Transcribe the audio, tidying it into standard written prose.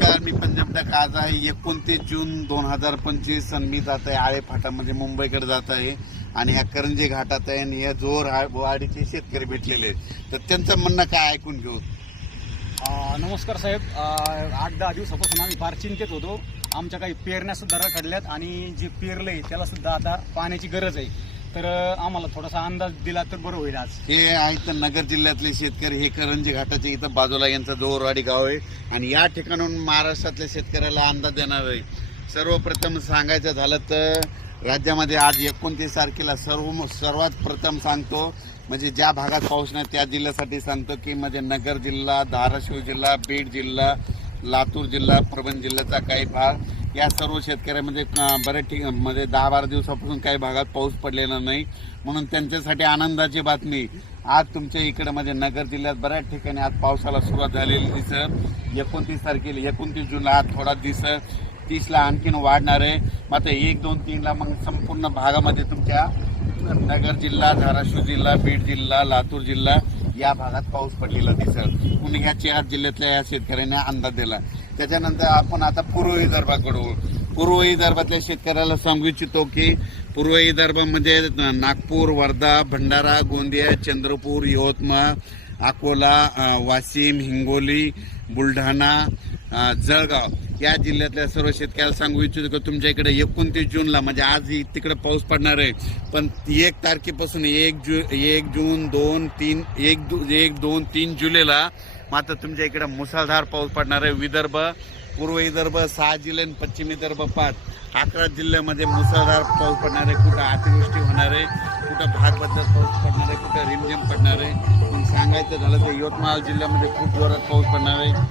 नमस्कार, मी पंजाब टक. आज आहे 29 जून 2025 आणि मी जात आहे आळे फाटामध्ये मुंबईकडे जात आहे आणि ह्या करंजे घाटात आहे आणि या जोर वाडीचे शेतकरी भेटलेले आहेत, तर त्यांचं म्हणणं काय ऐकून घेऊ. नमस्कार साहेब. 8-10 दिवसापासून आम्ही फार चिंतेत होतो. आमच्या काही पेरण्या सुद्धा रखडल्यात आणि जे पेरलंय त्याला सुद्धा आता पाण्याची गरज आहे. तर आम्हाला थोडासा अंदाज दिला तर बरं होईल. आज हे आहेत नगर जिल्ह्यातले शेतकरी, हे करंजे घाटाच्या इथं बाजूला यांचं जोरवाडी गाव आहे आणि या ठिकाणून महाराष्ट्रातल्या शेतकऱ्याला अंदाज देणार आहे. सर्वप्रथम सांगायचं झालं तर राज्यामध्ये आज 29 तारखेला सर्वात प्रथम सांगतो, म्हणजे ज्या भागात पाऊस नाही त्या जिल्ह्यासाठी सांगतो की म्हणजे नगर जिल्हा, धाराशिव जिल्हा, बीड जिल्हा, लातूर जिल्हा, परभणी जिल्ह्याचा काही भाग, या सर्व शेतकऱ्यामध्ये बरेच म्हणजे 10-12 दिवसापासून काही भागात पाऊस पडलेला नाही, म्हणून त्यांच्यासाठी आनंदाची बातमी. आज तुमच्या इकडे म्हणजे नगर जिल्ह्यात बऱ्याच ठिकाणी आज पावसाला सुरुवात झालेली दिसत. 29 तारखेला 29 जूनला आज थोडा दिसत, 30ला आणखीन वाढणार आहे. मात्र 1, 2, 3ला मग संपूर्ण भागामध्ये तुमच्या नगर जिल्हा, धाराशिव जिल्हा, बीड जिल्हा, लातूर जिल्हा या भागात पाऊस पडलेला दिसत. म्हणून ह्या 4 जिल्ह्यातल्या या शेतकऱ्यांना अंदाज दिला. त्याच्यानंतर आपण आता पूर्व विदर्भाकडे, पूर्व विदर्भातल्या शेतकऱ्याला सांगू इच्छितो की पूर्व विदर्भामध्ये नागपूर, वर्धा, भंडारा, गोंदिया, चंद्रपूर, यवतमाळ, अकोला, वाशिम, हिंगोली, बुलढाणा, जळगाव या जिल्ह्यातल्या सर्व शेतकऱ्याला सांगू इच्छितो की तुमच्या इकडे 29 जूनला म्हणजे आज तिकडे पाऊस पडणार आहे, पण 1 तारखेपासून 1 जून 1, 2, 3 जुलैला मात्र तुमच्या इकडे मुसळधार पाऊस पडणार आहे. विदर्भ, पूर्व विदर्भ 6 जिल्हे आणि पश्चिम विदर्भ 5, 11 जिल्ह्यामध्ये मुसळधार पाऊस पडणार आहे. कुठं अतिवृष्टी होणार आहे, कुठं भाग बदलत पाऊस पडणार आहे, कुठं रिमझिम पडणार आहे. पण सांगायचं झालं तर यवतमाळ जिल्ह्यामध्ये खूप जोरात पाऊस पडणार आहे.